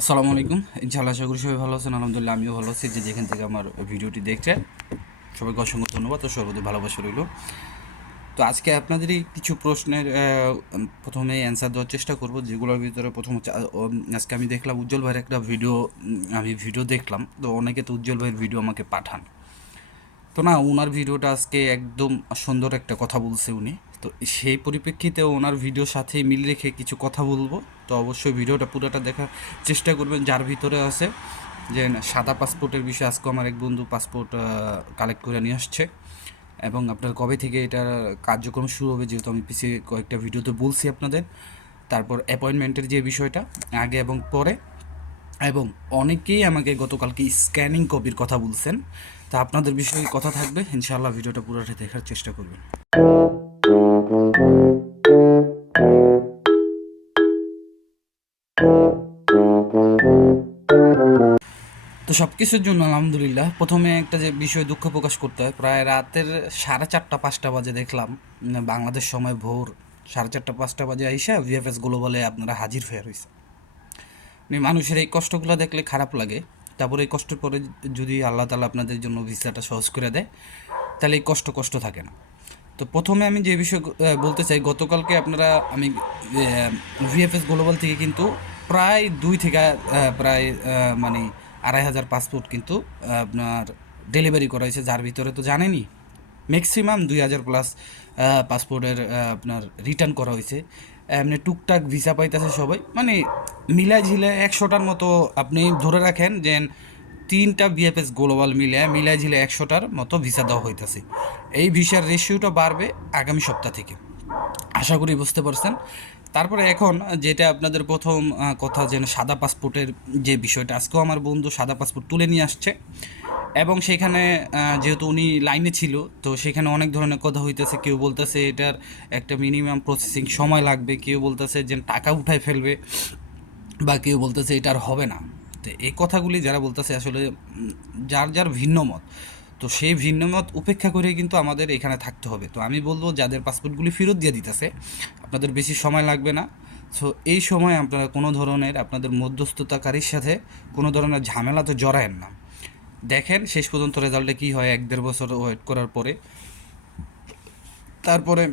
আসসালামু আলাইকুম। ইনশাআল্লাহ আশা করি সবাই ভালো আছেন। আলহামদুলিল্লাহ আমিও ভালো আছি। যে যেখান থেকে আমার ভিডিওটি দেখছেন সবাইকে অসংখ্য ধন্যবাদ ও সর্বদা ভালোবাসা রইল। তো আজকে আপনাদেরই কিছু প্রশ্নের প্রথমে অ্যান্সার দেওয়ার চেষ্টা করব, যেগুলোর ভিতরে প্রথম হচ্ছে আজকে আমি দেখলাম উজ্জ্বল ভাইয়ের একটা ভিডিও। আমি ভিডিও দেখলাম, তো অনেকে তো উজ্জ্বল ভাইয়ের ভিডিও আমাকে পাঠান। তো না, ওনার ভিডিওটা আজকে একদম সুন্দর একটা কথা বলছে উনি। তো সেই পরিপ্রেক্ষিতে ওনার ভিডিওর সাথে মিল রেখে কিছু কথা বলবো। তো অবশ্যই ভিডিওটা পুরোটা দেখার চেষ্টা করবেন। যার ভিতরে আছে যে সাদা পাসপোর্টের বিষয়ে, আজকে আমার এক বন্ধু পাসপোর্ট কালেক্ট করে নিয়ে আসছে, এবং আপনার কবে থেকে এটার কার্যক্রম শুরু হবে, যেহেতু আমি পিছিয়ে কয়েকটা ভিডিওতে বলছি আপনাদের। তারপর অ্যাপয়েন্টমেন্টের যে বিষয়টা আগে এবং পরে, এবং অনেকেই আমাকে গতকালকে স্ক্যানিং কপির কথা বলছেন। তা আপনাদের বিষয়ে কথা থাকবে, ইনশাআল্লাহ ভিডিওটা পুরোটা দেখার চেষ্টা করবেন। তো সব কিছুর জন্য আলহামদুলিল্লাহ। প্রথমে একটা যে বিষয়ে দুঃখ প্রকাশ করতে হয়, প্রায় রাতের 4:30-5টা বাজে দেখলাম বাংলাদেশ সময় ভোর 4:30-5টা বাজে আইসা ভিএফএস গ্লোবালে আপনারা হাজির হয়ে রয়েছে। মানুষের এই কষ্টগুলো দেখলে খারাপ লাগে। তারপরে এই কষ্টের পরে যদি আল্লাহ তাআলা আপনাদের জন্য ভিসাটা সহজ করে দেয়, তাহলে এই কষ্ট কষ্ট থাকে না। তো প্রথমে আমি যে বিষয় বলতে চাই, গতকালকে আপনারা আমি ভিএফএস গ্লোবাল থেকে কিন্তু প্রায় 2 থেকে প্রায় মানে 2,500 পাসপোর্ট কিন্তু আপনার ডেলিভারি করা হয়েছে, যার ভিতরে তো জানেনই ম্যাক্সিমাম 2,000 প্লাস পাসপোর্টের আপনার রিটার্ন করা হয়েছে। এমনি টুকটাক ভিসা পাইতেছে সবাই, মানে মিলাই ঝিলে 100টার মতো আপনি ধরে রাখেন যে 3টা বিএফএস গ্লোবাল মিলাই ঝিলে 100টার মতো ভিসা দেওয়া হইতেছে। এই ভিসার রেশিওটা বাড়বে আগামী সপ্তাহ থেকে, আশা করি বুঝতে পারছেন। তারপরে এখন যেটা আপনাদের প্রথম কথা, যে সাদা পাসপোর্টের যে বিষয়টা, আজকেও আমার বন্ধু সাদা পাসপোর্ট তুলে নিয়ে আসছে, এবং সেখানে যেহেতু উনি লাইনে ছিল, তো সেখানে অনেক ধরনের কথা হইতেছে। কেউ বলতেছে এটার একটা মিনিমাম প্রসেসিং সময় লাগবে, কেউ বলতেছে যে টাকা উঠায় ফেলবে, বা কেউ বলতেছে এটা আর হবে না। তো এই কথাগুলি যারা বলতেছে আসলে যার যার ভিন্ন মত। তো সেই ভিন্ন মত উপেক্ষা করে কিন্তু আমাদের এখানে থাকতে হবে। তো আমি বলবো যাদের পাসপোর্টগুলি ফেরত দিয়ে দিতেছে, আপনাদের বেশি সময় লাগবে না। সো এই সময় আপনারা কোনো ধরনের আপনাদের মধ্যস্থতাকারীর সাথে কোনো ধরনের ঝামেলাতে জড়ায়েন না। দেখেন শেষ পর্যন্ত রেজাল্টে কী হয় 1-1.5 বছর ওয়েট করার পরে। তারপরে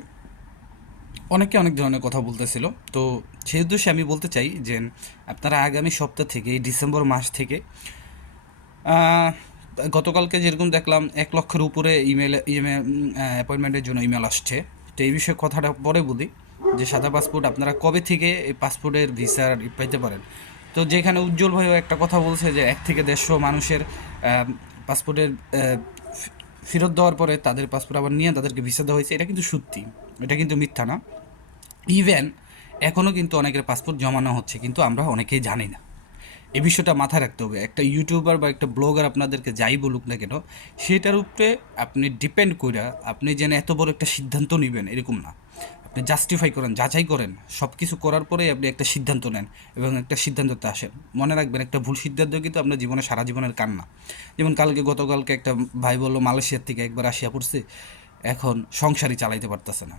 অনেকে অনেক ধরনের কথা বলতেছিল। তো সেই উদ্দেশ্যে আমি বলতে চাই যে আপনারা আগামী সপ্তাহ থেকে, এই ডিসেম্বর মাস থেকে, আহ, গতকালকে যেরকম দেখলাম 1 লক্ষের উপরে ইমেল অ্যাপয়েন্টমেন্টের জন্য ইমেল আসছে। তো এই বিষয়ে কথাটা পরে বলি, যে সাদা পাসপোর্ট আপনারা কবে থেকে এই পাসপোর্টের ভিসা পাইতে পারেন। তো যেখানে উজ্জ্বল ভাইও একটা কথা বলছে যে 1 থেকে 150 মানুষের পাসপোর্টের ফেরত দেওয়ার পরে তাদের পাসপোর্ট আবার নিয়ে তাদেরকে ভিসা দেওয়া হয়েছে, এটা কিন্তু সত্যি, এটা কিন্তু মিথ্যা না। ইভেন এখনও কিন্তু অনেকের পাসপোর্ট জমানো হচ্ছে, কিন্তু আমরা অনেকেই জানি না। এই বিষয়টা মাথায় রাখতে হবে। একটা ইউটিউবার বা একটা ব্লগার আপনাদেরকে যাই বলুক না কেন, সেটার উপরে আপনি ডিপেন্ড করে আপনি যেন এত বড় একটা সিদ্ধান্ত নেবেন এরকম না। আপনি জাস্টিফাই করেন, যাচাই করেন, সব কিছু করার পরেই আপনি একটা সিদ্ধান্ত নেন এবং একটা সিদ্ধান্ততে আসেন। মনে রাখবেন, একটা ভুল সিদ্ধান্ত কিন্তু আপনার জীবনে সারা জীবনের কান্না। যেমন গতকালকে একটা ভাই বললো মালয়েশিয়ার থেকে একবার আসিয়া পড়ছে, এখন সংসারই চালাইতে পারতেছে না।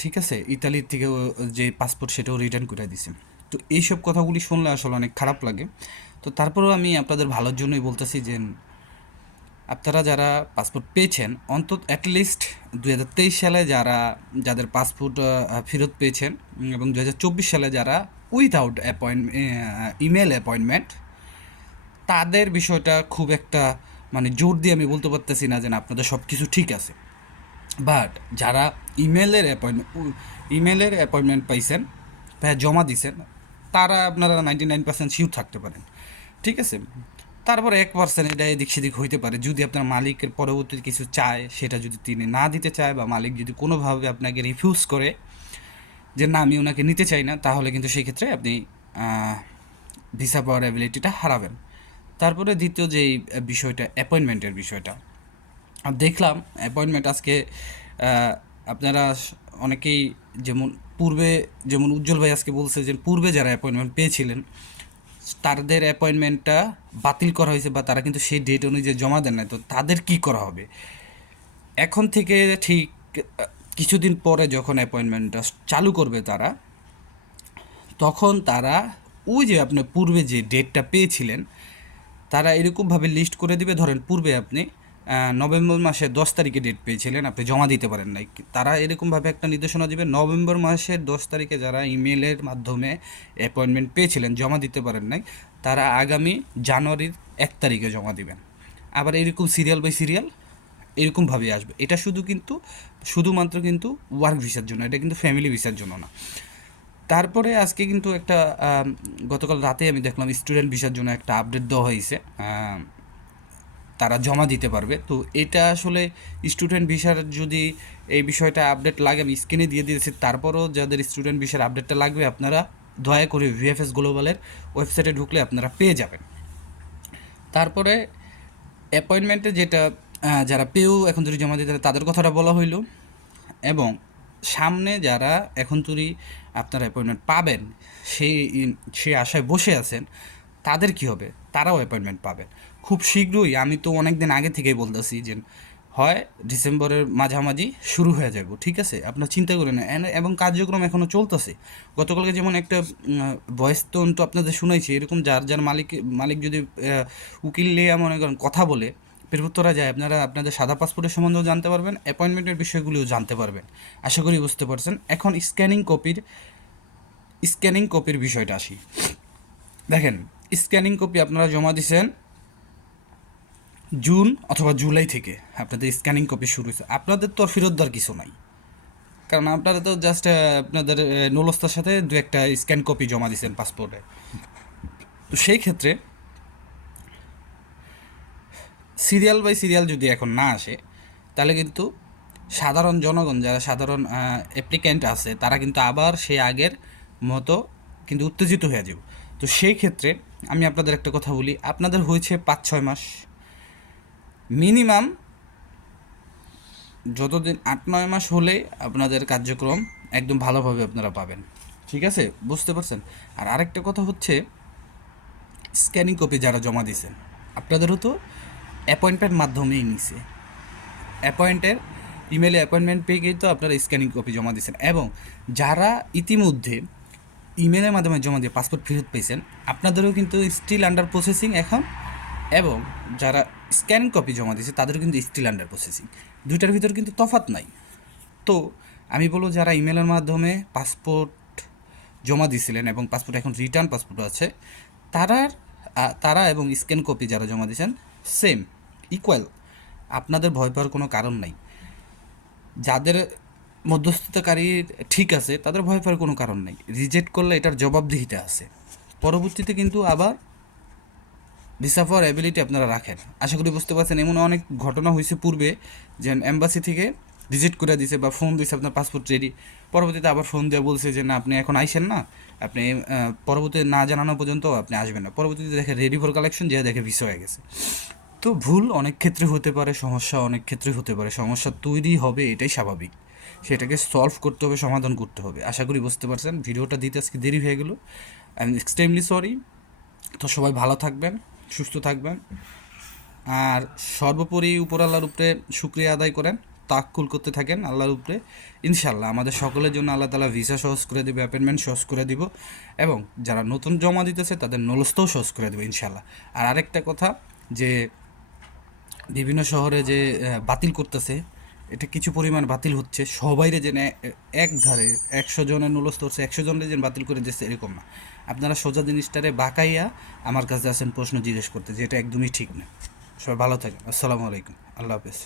ঠিক আছে, ইতালির থেকেও যে পাসপোর্ট সেটাও রিটার্ন করে দিছে। তো এইসব কথাগুলি শুনলে আসলে অনেক খারাপ লাগে। তো তারপরেও আমি আপনাদের ভালোর জন্যই বলতেছি যে আপনারা যারা পাসপোর্ট পেয়েছেন, অন্তত অ্যাটলিস্ট 2023 সালে যাদের পাসপোর্ট ফেরত পেয়েছেন, এবং 2024 সালে যারা উইথাউট ইমেল অ্যাপয়েন্টমেন্ট, তাদের বিষয়টা খুব একটা মানে জোর দিয়ে আমি বলতে পারতেছি না যে আপনাদের সব কিছু ঠিক আছে। বাট যারা ইমেলের অ্যাপয়েন্টমেন্ট ইমেলের অ্যাপয়েন্টমেন্ট পাইছেন, জমা দিছেন, তারা আপনারা 99% শিওর থাকতে পারেন। ঠিক আছে, তারপরে 1% এটা এদিক সেদিক হইতে পারে, যদি আপনার মালিকের পরবর্তীতে কিছু চায়, সেটা যদি তিনি না দিতে চায়, বা মালিক যদি কোনোভাবে আপনাকে রিফিউজ করে যে না আমি ওনাকে নিতে চাই না, তাহলে কিন্তু সেই ক্ষেত্রে আপনি ভিসা পাওয়ার অ্যাবিলিটিটা হারাবেন। তারপরে দ্বিতীয় যেই বিষয়টা, অ্যাপয়েন্টমেন্টের বিষয়টা, আর দেখলাম অ্যাপয়েন্টমেন্ট আজকে আপনারা অনেকেই, যেমন পূর্বে, যেমন উজ্জ্বল ভাই আজকে বলছে যে পূর্বে যারা অ্যাপয়েন্টমেন্ট পেয়েছিলেন তাদের অ্যাপয়েন্টমেন্টটা বাতিল করা হয়েছে, বা তারা কিন্তু সেই ডেট অনুযায়ী জমা দেন না। তো তাদের কি করা হবে এখন থেকে? ঠিক কিছুদিন পরে যখন অ্যাপয়েন্টমেন্টটা চালু করবে তারা, তখন তারা ওই যে আপনি পূর্বে যে ডেটটা পেয়েছিলেন তারা এরকমভাবে লিস্ট করে দিবে। ধরেন পূর্বে আপনি নভেম্বর মাসের 10 তারিখে ডেট পেয়েছিলেন, আপনি জমা দিতে পারেন নাই, তারা এরকমভাবে একটা নির্দেশনা দিবে নভেম্বর মাসের 10 তারিখে যারা ইমেলের মাধ্যমে অ্যাপয়েন্টমেন্ট পেয়েছিলেন জমা দিতে পারেন নাই, তারা আগামী জানুয়ারির 1 তারিখে জমা দিবেন। আবার এরকম সিরিয়াল বাই সিরিয়াল এরকমভাবেই আসবে। এটা শুধুমাত্র কিন্তু ওয়ার্ক ভিসার জন্য, এটা কিন্তু ফ্যামিলি ভিসার জন্য না। তারপরে আজকে কিন্তু একটা গতকাল রাতে আমি দেখলাম স্টুডেন্ট ভিসার জন্য একটা আপডেট দেওয়া হয়েছে, তারা জমা দিতে পারবে। তো এটা আসলে স্টুডেন্ট ভিসার যদি এই বিষয়টা আপডেট লাগে আমি স্ক্রিনে দিয়ে দিয়েছি, তারপরও যাদের স্টুডেন্ট ভিসার আপডেটটা লাগবে আপনারা দয়া করে ভিএফএস গ্লোবালের ওয়েবসাইটে ঢুকলে আপনারা পেয়ে যাবেন। তারপরে অ্যাপয়েন্টমেন্টে যেটা যারা পেয়েও এখন যদি জমা দিতে তাদের কথাটা বলা হইলো, এবং সামনে যারা এখন তুই আপনার অ্যাপয়েন্টমেন্ট পাবেন সেই সেই আশায় বসে আছেন, তাদের কি হবে? তারাও অ্যাপয়েন্টমেন্ট পাবেন খুব শীঘ্রই। আমি তো অনেক দিন আগে থেকেই বলতেছি যে হয় ডিসেম্বরের মাঝামাঝি শুরু হয়ে যাব, ঠিক আছে, আপনার চিন্তা করে না। এবং কার্যক্রম এখনও চলতেছে। গতকালকে যেমন একটা ভয়েস টোন তো আপনাদের শুনাইছি, এরকম যার যার মালিক যদি উকিল লিয়া মনে করেন কথা বলে পেরুত্তরা যায়, আপনারা আপনাদের সাদা পাসপোর্টের সম্বন্ধেও জানতে পারবেন, অ্যাপয়েন্টমেন্টের বিষয়গুলিও জানতে পারবেন। আশা করি বুঝতে পারছেন। এখন স্ক্যানিং কপির বিষয়টা আসি। দেখেন, স্ক্যানিং কপি আপনারা জমা দিয়েছেন জুন অথবা জুলাই থেকে আপনাদের স্ক্যানিং কপি শুরু হয়েছে। আপনাদের তো আর ফেরত দেওয়ার কিছু নাই, কারণ আপনারা তো জাস্ট আপনাদের নুলস্তার সাথে দু একটা স্ক্যান কপি জমা দিয়েছেন পাসপোর্টে। তো সেই ক্ষেত্রে সিরিয়াল বাই সিরিয়াল যদি এখন না আসে, তাহলে কিন্তু সাধারণ জনগণ যারা সাধারণ অ্যাপ্লিক্যান্ট আছে তারা কিন্তু আবার সেই আগের মতো কিন্তু উত্তেজিত হয়ে যাবে। তো সেই ক্ষেত্রে আমি আপনাদের একটা কথা বলি, আপনাদের হয়েছে 5-6 মাস মিনিমাম, যতদিন 8-9 মাস হলে আপনাদের কার্যক্রম একদম ভালোভাবে আপনারা পাবেন, ঠিক আছে, বুঝতে পারছেন। আর আরেকটা কথা হচ্ছে, স্ক্যানিং কপি যারা জমা দিয়েছেন আপনাদেরও তো অ্যাপয়েন্টমেন্ট মাধ্যমেই নিছে, ইমেলে অ্যাপয়েন্টমেন্ট পেয়ে গিয়ে তো আপনারা স্ক্যানিং কপি জমা দিয়েছেন। এবং যারা ইতিমধ্যে ইমেলের মাধ্যমে জমা দিয়ে পাসপোর্ট ফেরত পেয়েছেন আপনাদেরও কিন্তু স্টিল আন্ডার প্রসেসিং এখন, এবং যারা স্ক্যানিং কপি জমা দিয়েছে তাদেরও কিন্তু স্টিল আন্ডার প্রসেসিং। দুইটার ভিতর কিন্তু তফাৎ নাই। তো আমি বলবো যারা ইমেলের মাধ্যমে পাসপোর্ট জমা দিয়েছিলেন এবং পাসপোর্ট এখন রিটার্ন পাসপোর্ট আছে, তারা এবং স্ক্যান কপি যারা জমা দিয়েছেন সেম, ইকুয়াল, আপনাদের ভয় পাওয়ার কোনো কারণ নাই। যাদের মধ্যস্থতাকারী ঠিক আছে তাদের ভয় পাওয়ার কোনো কারণ নেই, রিজেক্ট করলে এটার জবাবদিহিতে আছে। পরবর্তীতে কিন্তু আবার ভিসা ফর অ্যাবিলিটি আপনারা রাখেন। আশা করি বুঝতে পারছেন। এমন অনেক ঘটনা হয়েছে পূর্বে যে এম্বাসি থেকে রিজেক্ট করে দিছে বা ফোন দিছে আপনার পাসপোর্ট রেডি, পরবর্তীতে আবার ফোন দিয়ে বলছে যে না আপনি এখন আইসেন না, আপনি পরবর্তীতে না জানানো পর্যন্ত আপনি আসবেন না, পরবর্তীতে দেখে রেডি ফর কালেকশন যে দেখে ভিসা হয়ে গেছে। তো ভুল অনেক ক্ষেত্রে হতে পারে, সমস্যা অনেক ক্ষেত্রে হতে পারে, সমস্যা তৈরি হবে, এটাই স্বাভাবিক, সেটাকে সলভ করতে হবে, সমাধান করতে হবে। আশা করি বুঝতে পারছেন। ভিডিওটা দিতে আজকে দেরি হয়ে গেল, আই এম এক্সট্রিমলি সরি। তো সবাই ভালো থাকবেন, সুস্থ থাকবেন, আর সর্বোপরি উপর আল্লাহর উপরে শুক্রিয়া আদায় করেন, তাক্কুল করতে থাকেন আল্লাহর উপরে। ইনশাল্লাহ আমাদের সকলের জন্য আল্লাহ তাআলা ভিসা সহজ করে দেবে, অ্যাপয়েন্টমেন্ট সহজ করে দিব, এবং যারা নতুন জমা দিতেছে তাদের নলস্তাও সহজ করে দেবে ইনশাল্লাহ। আর আরেকটা কথা, যে বিভিন্ন শহরে যে বাতিল করতেছে, এটা কিছু পরিমাণ বাতিল হচ্ছে, সবাইরে যেন এক ধারে 100 জনের নুলস্থ হচ্ছে 100 জনের যেন বাতিল করে দিচ্ছে এরকম না। আপনারা সোজা জিনিসটারে বাঁকাইয়া আমার কাছে আসেন প্রশ্ন জিজ্ঞেস করতে, যে এটা একদমই ঠিক না। সবাই ভালো থাকেন। আসসালামু আলাইকুম, আল্লাহ হাফেজ।